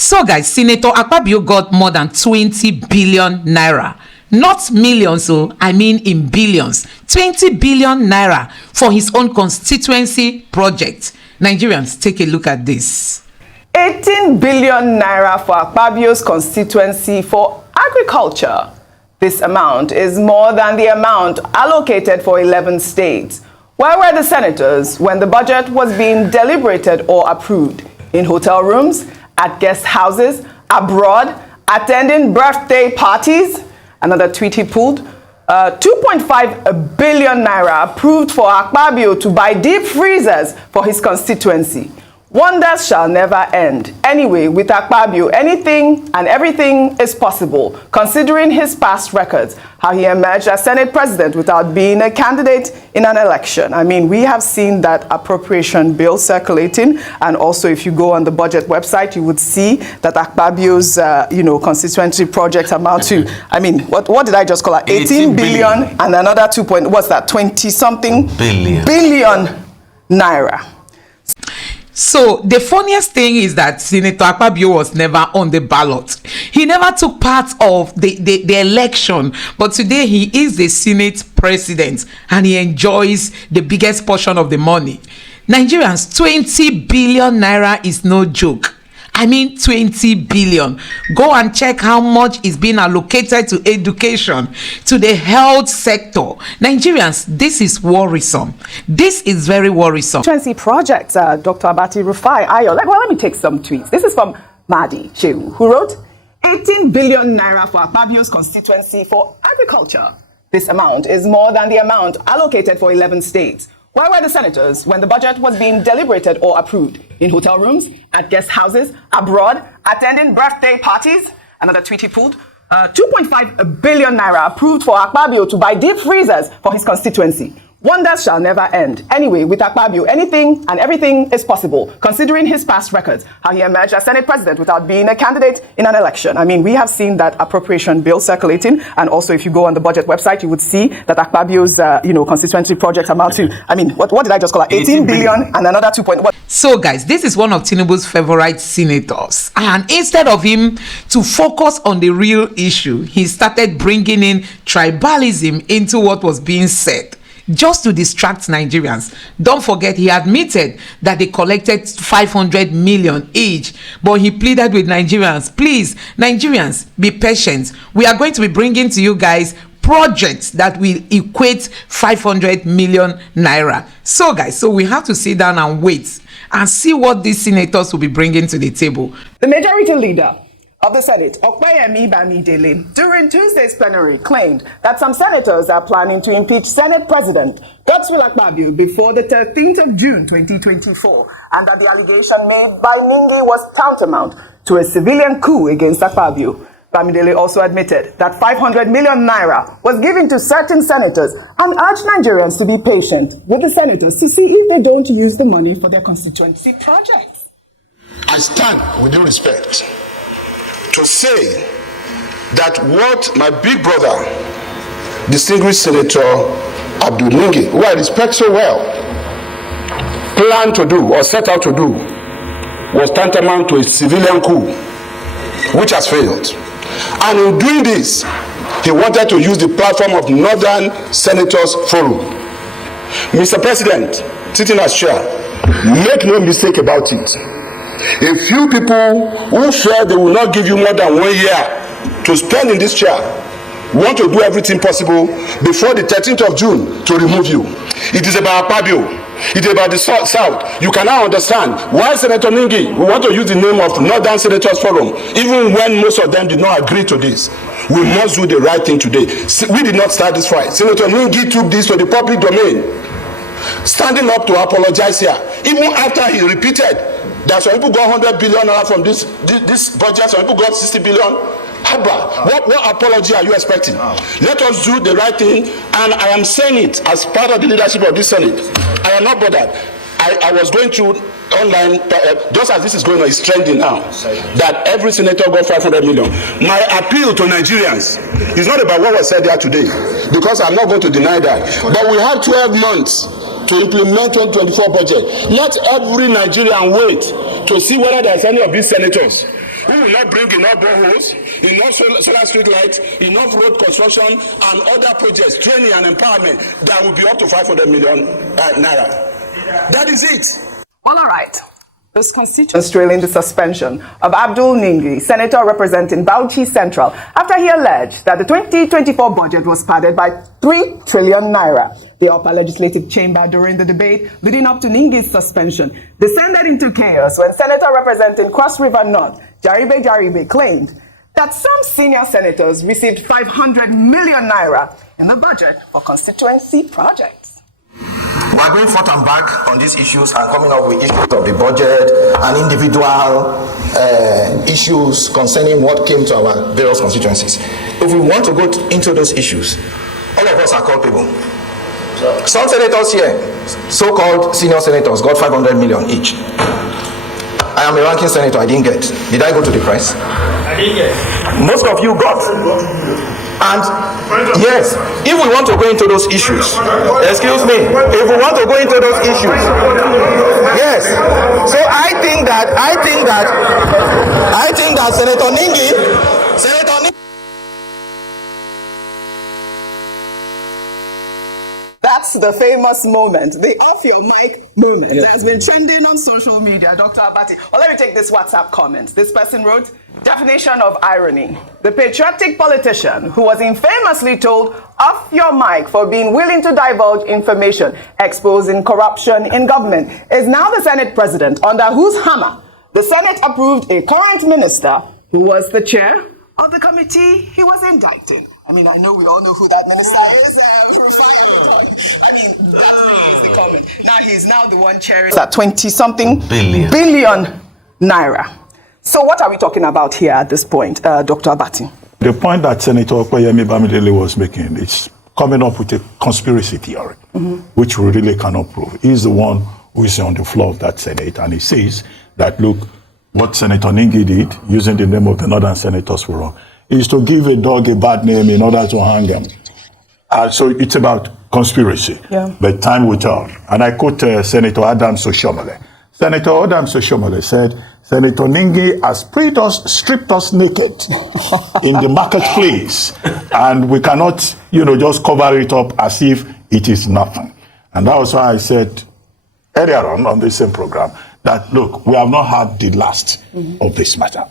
So guys, Senator Akpabio got more than 20 billion naira. Not millions, so I mean in billions. 20 billion naira for his own constituency project. Nigerians, take a look at this. 18 billion naira for Akpabio's constituency for agriculture. This amount is more than the amount allocated for 11 states. Where were the senators when the budget was being deliberated or approved? In hotel rooms, at guest houses, abroad, attending birthday parties? Another tweet he pulled. 2.5 billion naira approved for Akpabio to buy deep freezers for his constituency. Wonders shall never end. Anyway, with Akpabio, anything and everything is possible, considering his past records, how he emerged as Senate President without being a candidate in an election. I mean, we have seen that appropriation bill circulating, and also if you go on the budget website, you would see that Akpabio's, constituency project amount to, I mean, what did I just call it? 18 billion and another 20-something billion naira. So the funniest thing is that Senator Akpabio was never on the ballot. He never took part of the election, but today he is the Senate president and he enjoys the biggest portion of the money. Nigerians, 20 billion naira is no joke. I mean 20 billion. Go and check how much is being allocated to education, to the health sector. Nigerians, this is worrisome. This is very worrisome. Constituency project, Dr. Abati Rufai Ayo. Let me take some tweets. This is from Madi Shehu, who wrote 18 billion naira for Akpabio's constituency for agriculture. This amount is more than the amount allocated for 11 states. Where were the senators when the budget was being deliberated or approved? In hotel rooms, at guest houses, abroad, attending birthday parties? Another tweet he pulled. 2.5 billion naira approved for Akpabio to buy deep freezers for his constituency. Wonders shall never end. Anyway, with Akpabio, anything and everything is possible, considering his past records, how he emerged as Senate President without being a candidate in an election. I mean, we have seen that appropriation bill circulating, and also if you go on the budget website, you would see that Akpabio's, constituency project amount to, I mean, what did I just call it? 18 billion and another 2. So guys, this is one of Tinubu's favorite senators, and instead of him to focus on the real issue, he started bringing in tribalism into what was being said, just to distract Nigerians. Don't forget, he admitted that they collected 500 million each, but he pleaded with Nigerians, please, Nigerians, be patient. We are going to be bringing to you guys projects that will equate 500 million naira. So guys, so we have to sit down and wait and see what these senators will be bringing to the table. The majority leader of the Senate, Bamidele, during Tuesday's plenary claimed that some senators are planning to impeach Senate President Godswill Akpabio before the 13th of June 2024, and that the allegation made by Ningi was tantamount to a civilian coup against Akpabio. Bamidele also admitted that 500 million naira was given to certain senators and urged Nigerians to be patient with the senators to see if they don't use the money for their constituency projects. I stand with due respect to say that what my big brother, distinguished Senator Abdul Ningi, who I respect so well, planned to do or set out to do was tantamount to a civilian coup, which has failed. And in doing this, he wanted to use the platform of Northern Senators Forum. Mr. President, sitting as chair, make no mistake about it. A few people who fear they will not give you more than 1 year to spend in this chair want to do everything possible before the 13th of June to remove you. It is about Akpabio. It is about the South. You can now understand why Senator Ningi will want to use the name of Northern Senators Forum, even when most of them did not agree to this. We must do the right thing today. We did not start this fight. Senator Ningi took this to the public domain, standing up to apologize here, even after he repeated that some people got 100 billion from this budget, some people got 60 billion. Haba, what apology are you expecting? Let us do the right thing, and I am saying it as part of the leadership of this Senate. I am not bothered. I was going through online, just as this is going on, it's trending now, that every senator got 500 million. My appeal to Nigerians is not about what was said there today, because I'm not going to deny that. But we have 12 months to implement 2024 budget. Let every Nigerian wait to see whether there is any of these senators who will not bring enough boreholes, enough solar street lights, enough road construction, and other projects, training and empowerment that will be up to 500 million naira. That is it. Well, all right. This constituency trailing the suspension of Abdul Ningi, senator representing Bauchi Central, after he alleged that the 2024 budget was padded by 3 trillion naira. The upper legislative chamber during the debate leading up to Ningi's suspension descended into chaos when senator representing Cross River North, Jaribe claimed that some senior senators received 500 million naira in the budget for constituency projects. We are going forth and back on these issues and coming up with issues of the budget and individual issues concerning what came to our various constituencies. If we want to go into those issues, all of us are culpable. Some senators here, so-called senior senators, got 500 million each. I am a ranking senator, I didn't get. Did I go to the press? I didn't get. Most of you got. And yes, if we want to go into those issues, excuse me, if we want to go into those issues, yes. So I think that Senator Ningi. That's the famous moment, the off your mic moment that has been trending on social media, Dr. Abati. Well, let me take this WhatsApp comment. This person wrote, definition of irony. The patriotic politician who was infamously told off your mic for being willing to divulge information exposing corruption in government is now the Senate president under whose hammer the Senate approved a current minister who was the chair of the committee he was indicted. I mean, I know we all know who that minister is. I mean, that's the comment. Now he's now the one chairing that 20-something billion naira. So what are we talking about here at this point, Dr. Abati? The point that Senator Okoyemi Bamidele was making is coming up with a conspiracy theory, which we really cannot prove. He's the one who is on the floor of that Senate, and he says that, look, what Senator Ningi did, using the name of the Northern Senators for wrong, is to give a dog a bad name in order to hang him. So it's about conspiracy, but time will tell. And I quote Senator Adams Oshomole. Senator Adams Oshomole said, Senator Ningi has stripped us naked in the marketplace, and we cannot, just cover it up as if it is nothing. And that was why I said earlier on this same program that, look, we have not had the last of this matter,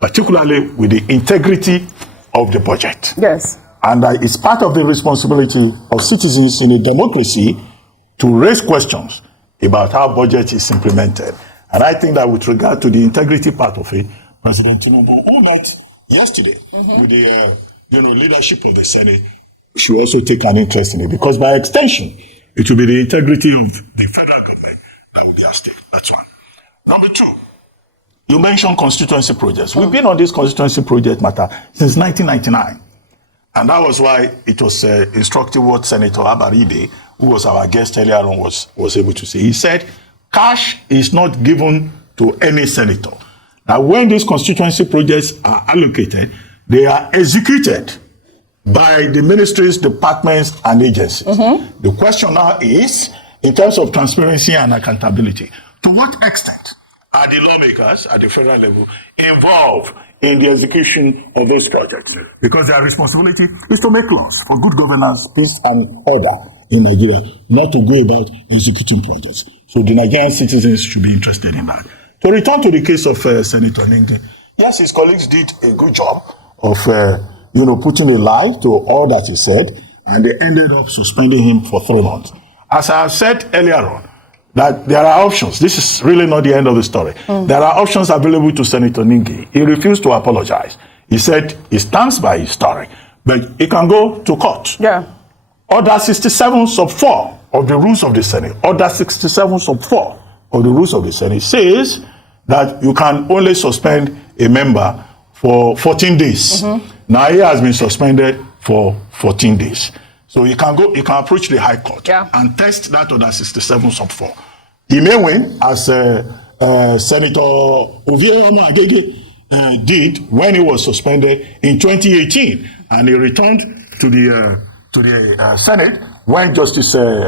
particularly with the integrity of the budget. Yes. And it's part of the responsibility of citizens in a democracy to raise questions about how budget is implemented. And I think that with regard to the integrity part of it, President Tinubu, who met yesterday with the leadership of the Senate, should also take an interest in it, because by extension, it will be the integrity of the federal government that will be at stake. That's one. Number two, you mentioned constituency projects. We've been on this constituency project matter since 1999. And that was why it was instructive what Senator Abaribe, who was our guest earlier on, was able to say. He said, cash is not given to any senator. Now, when these constituency projects are allocated, they are executed by the ministries, departments, and agencies. The question now is, in terms of transparency and accountability, to what extent are the lawmakers at the federal level involved in the execution of those projects? Because their responsibility is to make laws for good governance, peace, and order in Nigeria, not to go about executing projects. So the Nigerian citizens should be interested in that. To return to the case of Senator Ningi, yes, his colleagues did a good job of putting a lie to all that he said, and they ended up suspending him for 3 months. As I have said earlier on, that there are options. This is really not the end of the story. There are options available to Senator Ningi. He refused to apologize. He said he stands by his story, but he can go to court. Yeah. Order 67 sub 4 of the rules of the Senate, Order 67 sub 4 of the rules of the Senate says that you can only suspend a member for 14 days. Now he has been suspended for 14 days. So he can approach the High Court and test that Order 67 sub 4. He may win, as Senator Ovieomo Agege did when he was suspended in 2018, and he returned to the Senate when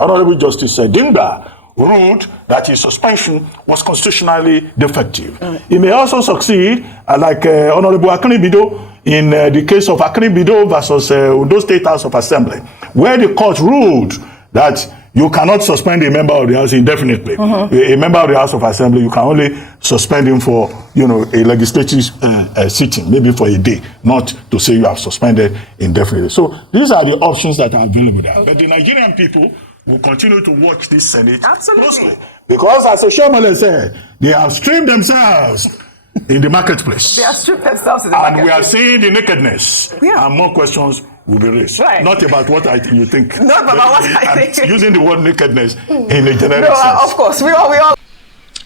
Honorable Justice Dimba ruled that his suspension was constitutionally defective. He may also succeed, like Honorable Akpabio in the case of Akpabio versus Ondo State House of Assembly, where the court ruled that you cannot suspend a member of the House indefinitely. A member of the House of Assembly, you can only suspend him for, a legislative sitting, maybe for a day, not to say you have suspended indefinitely. So these are the options that are available there. But the Nigerian people will continue to watch this Senate closely. Because as Oshomole said, they have streamed themselves in the marketplace. They have stripped themselves in the And marketplace. we are seeing the nakedness. Yeah. And more questions will be raised. Right. Not about what you think. Not about what I think. Using the word nakedness in a general No, sense. of course, we all.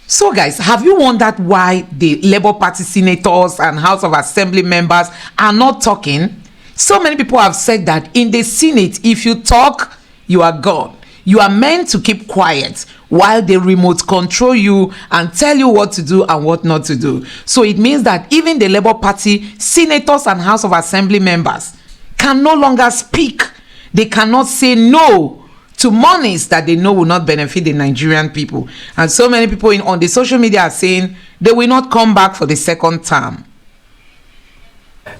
So guys, have you wondered why the Labour Party senators and House of Assembly members are not talking? So many people have said that in the Senate, if you talk, you are gone. You are meant to keep quiet while they remote control you and tell you what to do and what not to do. So it means that even the Labour Party senators and House of Assembly members can no longer speak. They cannot say no to monies that they know will not benefit the Nigerian people. And so many people on the social media are saying they will not come back for the second term.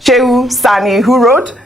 Shehu Sani, who wrote,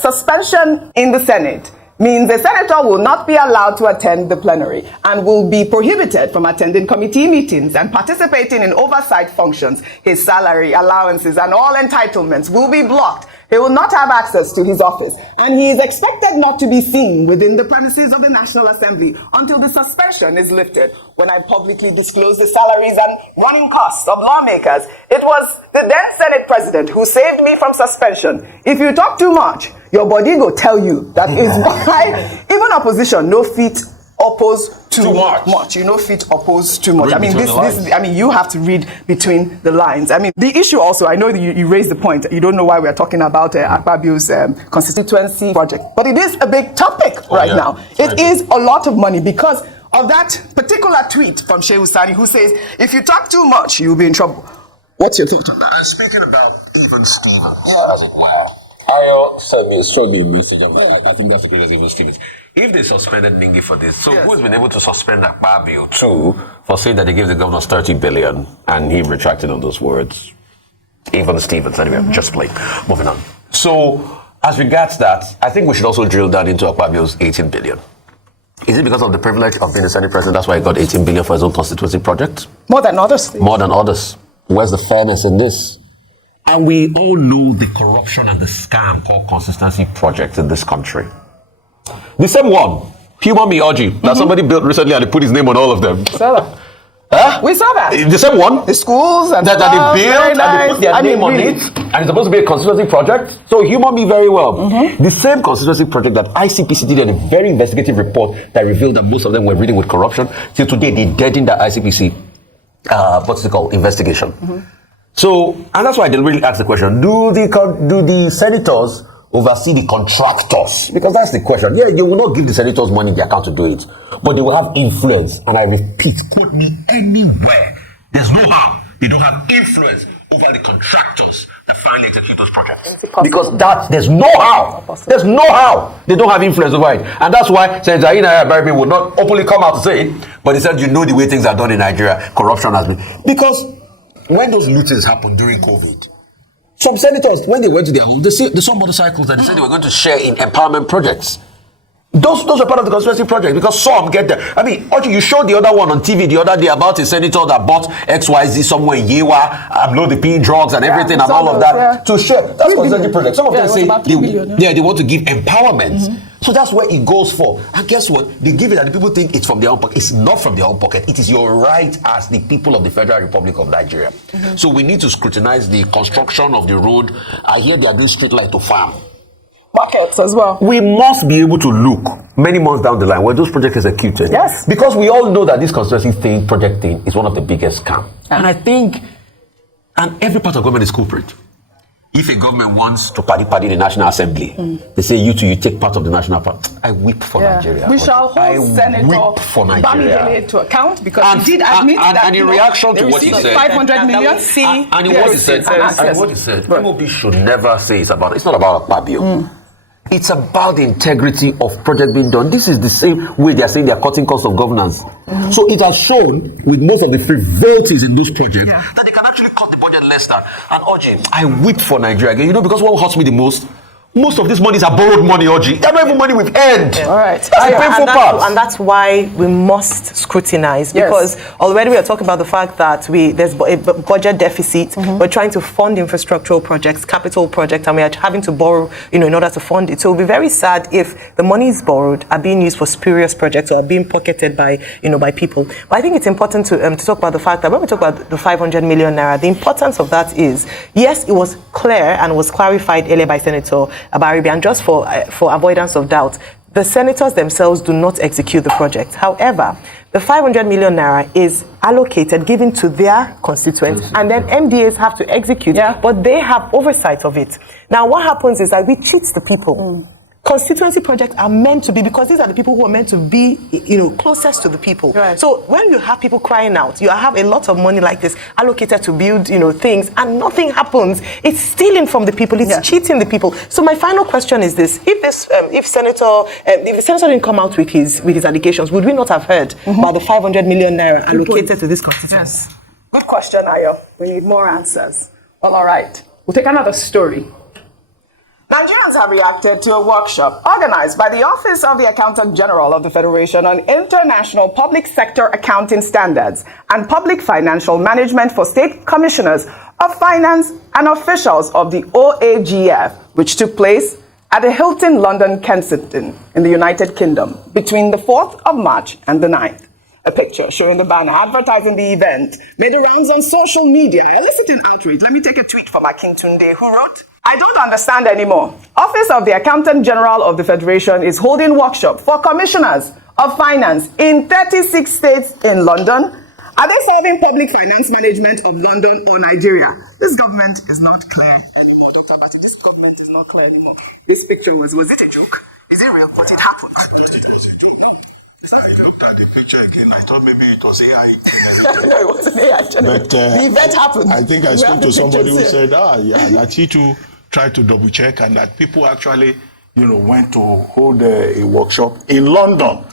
suspension in the Senate means a senator will not be allowed to attend the plenary and will be prohibited from attending committee meetings and participating in oversight functions. His salary, allowances, and all entitlements will be blocked. He will not have access to his office, and he is expected not to be seen within the premises of the National Assembly until the suspension is lifted. When I publicly disclosed the salaries and running costs of lawmakers, it was the then Senate President who saved me from suspension. If you talk too much, your body will tell you that is why even opposition no fit oppose too much. You know, fit oppose too much. You have to read between the lines. I mean, the issue also, I know that you raised the point. You don't know why we're talking about Akpabio's constituency project, but it is a big topic now. It is a lot of money because of that particular tweet from Shehu Sani who says, if you talk too much, you'll be in trouble. What's your thought on that? Speaking about even Stevens, as it were, I sent me a message of I think that's the case even Stevens. If they suspended Ningi for this, so who's been able to suspend Akpabio too for saying that he gave the governors 30 billion and he retracted on those words? Even Stevens, anyway, just plain. Moving on. So, as regards that, I think we should also drill down into Akpabio's 18 billion. Is it because of the privilege of being the Senate President, that's why he got 18 billion for his own constituency project? More than others. More than others. Where's the fairness in this? And we all know the corruption and the scam called consistency project in this country. The same one, Human Miyoji, that somebody built recently and they put his name on all of them. Saw that. We saw that. The same one? The schools and that they built and they put their name on it. And it's supposed to be a constituency project. So Human Me very well. The same constituency project that ICPC did a very investigative report that revealed that most of them were reading with corruption. Till today, they deadened the ICPC, what's it called, investigation. So, and that's why I deliberately asked the question, do the senators oversee the contractors? Because that's the question. Yeah, you will not give the senators money in their account to do it, but they will have influence. And I repeat, quote me anywhere. There's no how they don't have influence over the contractors that finally execute those projects. Because there's no how. There's no how they don't have influence over it. And that's why Senator Aina Baribe will not openly come out to say it, but he said, you know the way things are done in Nigeria, corruption has been. Because when those lootings happened during COVID, some senators, when they went to their home, they saw motorcycles and they said they were going to share in empowerment projects. Those are part of the conspiracy project because some get there. I mean, you showed the other one on TV the other day about a senator that bought XYZ somewhere in Yewa, amlodipine drugs and everything and all of that to share. That's conspiracy project. Some of them say they want to give empowerment. So that's where it goes for. And guess what? They give it and the people think it's from their own pocket. It's not from their own pocket. It is your right as the people of the Federal Republic of Nigeria. So we need to scrutinize the construction of the road. I hear they are doing street light to farm. Markets as well. We must be able to look many months down the line where those projects are executed. Yes. Because we all know that this constituency project thing is one of the biggest scams. And I think, and every part of government is corporate. If a government wants to party in the National Assembly, they say you take part of the national party. I weep for Nigeria. We shall hold Senator Bamidele to account because he did admit that and in reaction to what he said, 500 million. And in what he said, MOB should never say it's not about Akpabio. It's about the integrity of project being done. This is the same way they are saying they are cutting costs of governance. So it has shown with most of the frivolities in those projects that they can actually cut the budget less than. And Oji, I weep for Nigeria again. Because what hurts me the most of these monies are borrowed money, Oji. They're not even money we've earned. All right. That's the painful part. And that's why we must scrutinize, because already we are talking about the fact that there's a budget deficit. We're trying to fund infrastructural projects, capital projects, and we are having to borrow, in order to fund it. So it will be very sad if the monies borrowed are being used for spurious projects or are being pocketed by, by people. But I think it's important to talk about the fact that when we talk about the 500 million naira, the importance of that is, yes, it was clear and was clarified earlier by Senator Abaribi, and just for avoidance of doubt, the senators themselves do not execute the project. However, the 500 million naira is allocated, given to their constituents, and then MDAs have to execute, but they have oversight of it. Now, what happens is that we cheat the people. Constituency projects are meant to be, because these are the people who are meant to be, closest to the people. Right. So when you have people crying out, you have a lot of money like this allocated to build, things, and nothing happens. It's stealing from the people. It's cheating the people. So my final question is this: if the senator didn't come out with his allegations, would we not have heard about the 500 million naira allocated to this constituency? Yes. Good question, Ayo. We need more answers. Well, all right. We'll take another story. Nigerians have reacted to a workshop organized by the Office of the Accountant General of the Federation on International Public Sector Accounting Standards and Public Financial Management for State Commissioners of Finance and officials of the OAGF, which took place at the Hilton London Kensington in the United Kingdom between the 4th of March and the 9th. A picture showing the banner advertising the event made the rounds on social media, eliciting outrage. Let me take a tweet from Akintunde, who wrote, "I don't understand anymore. Office of the Accountant General of the Federation is holding workshop for commissioners of finance in 36 states in London. Are they solving public finance management of London or Nigeria? This government is not clear anymore, Dr. Bati. This government is not clear anymore." This picture was it a joke? Is it real? But it happened. It was a joke. I looked at the picture again. I thought maybe it was AI. It wasn't AI. But the event happened. I think I spoke to somebody who said, that he too tried to double check, and that people actually, went to hold a workshop in London.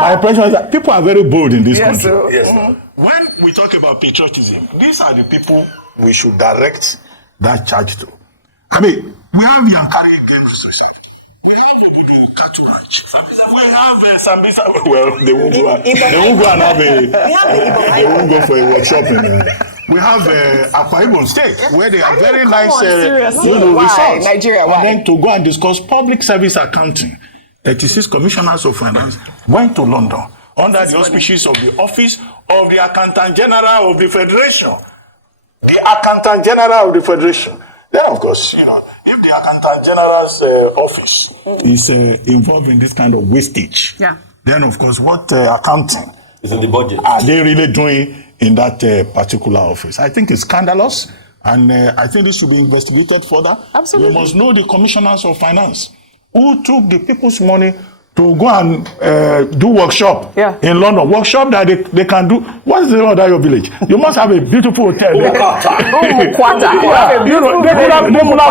My impression is that people are very bold in this country. Yes. When we talk about patriotism, these are the people we should direct that charge to. I mean, we have Yankari Games Research. We have the cattle ranch. We have Sambisa. Well, they won't go and have they won't go for a workshop we have Akpabio State, where they are very nice resorts. Nigeria, why? And then to go and discuss public service accounting, 36 commissioners of finance went to London under the auspices of the Office of the Accountant General of the Federation. The Accountant General of the Federation. Then, of course, if the Accountant General's office is involved in this kind of wastage, then, of course, what accounting is in the budget are they really doing in that particular office? I think it's scandalous, and I think this should be investigated further. Absolutely. You must know the commissioners of finance who took the people's money to go and do workshop in London. Workshop that they can do. What's the name of that your village? You must have a beautiful hotel there. They could have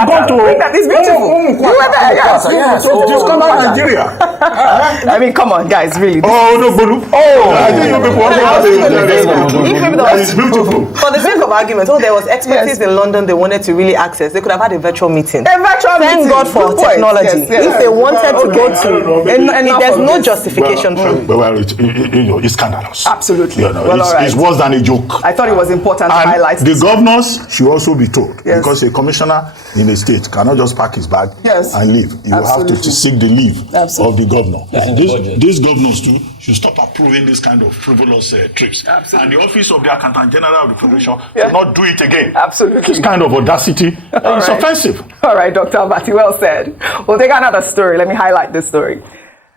gone to. It's beautiful. You were there, yes. Discover Nigeria. I mean, come on, guys, really. I think you people want to have a hotel. It's beautiful. For the sake of argument, there was expertise in London they wanted to really access. They could have had a virtual meeting. Thank God for technology. If they wanted to go to, there's no justification for it. Well, it's scandalous. Absolutely. It's worse than a joke. I thought it was important to highlight the governors should also be told, because a commissioner in a state cannot just pack his bag and leave. You have to seek the leave of the governor. These governors too should stop approving this kind of frivolous trips. And the Office of the Accountant General of the Federation should not do it again. Absolutely. This kind of audacity is offensive. All right, Dr. Abati, well said. We'll take another story. Let me highlight this story.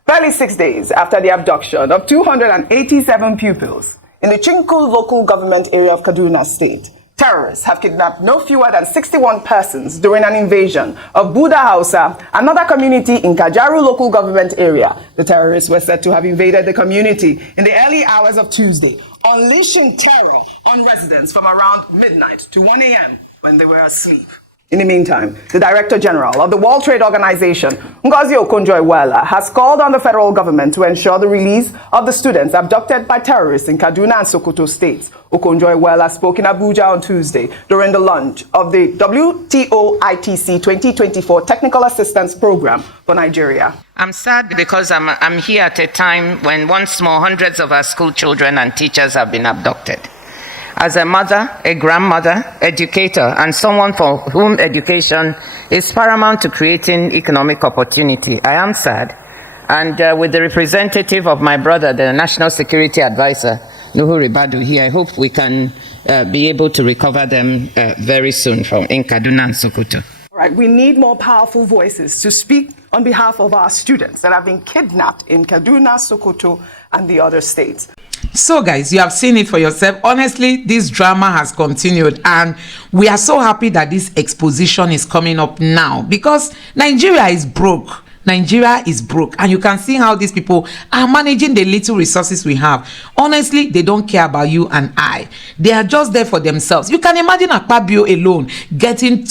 Barely 6 days after the abduction of 287 pupils in the Chinku local government area of Kaduna State, terrorists have kidnapped no fewer than 61 persons during an invasion of Buda Hausa, another community in Kajaru local government area. The terrorists were said to have invaded the community in the early hours of Tuesday, unleashing terror on residents from around midnight to 1 a.m. when they were asleep. In the meantime, the Director General of the World Trade Organization, Ngozi Okonjo-Iweala, has called on the federal government to ensure the release of the students abducted by terrorists in Kaduna and Sokoto states. Okonjo-Iweala spoke in Abuja on Tuesday during the launch of the WTO ITC 2024 Technical Assistance Program for Nigeria. I'm sad because I'm here at a time when once more hundreds of our school children and teachers have been abducted. As a mother, a grandmother, educator, and someone for whom education is paramount to creating economic opportunity, I am sad. And with the representative of my brother, the National Security Advisor, Nuhu Ribadu, here, I hope we can be able to recover them very soon in Kaduna and Sokoto. Right, we need more powerful voices to speak on behalf of our students that have been kidnapped in Kaduna, Sokoto, and the other states. So guys, you have seen it for yourself. Honestly, this drama has continued, and we are so happy that this exposition is coming up now, because Nigeria is broke. Nigeria is broke, and you can see how these people are managing the little resources we have. Honestly, they don't care about you and I. They are just there for themselves. You can imagine Akpabio alone getting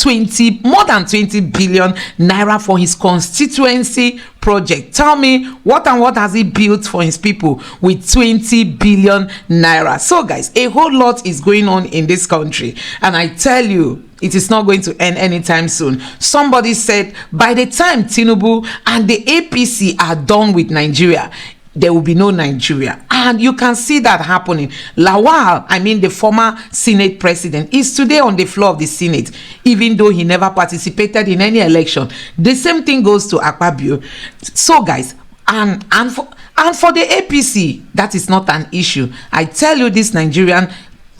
more than 20 billion naira for his constituency project. Tell me, what has he built for his people with 20 billion naira? So guys, a whole lot is going on in this country, and I tell you, it is not going to end anytime soon. Somebody said by the time Tinubu and the APC are done with Nigeria, there will be no Nigeria. And you can see that happening. Lawal, the former Senate president, is today on the floor of the Senate, even though he never participated in any election. The same thing goes to Akpabio. So guys, and for the APC, that is not an issue. I tell you, these Nigerian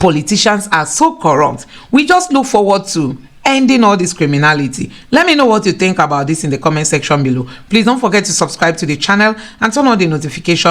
politicians are so corrupt. We just look forward to ending all this criminality. Let me know what you think about this in the comment section below. Please don't forget to subscribe to the channel and turn on the notification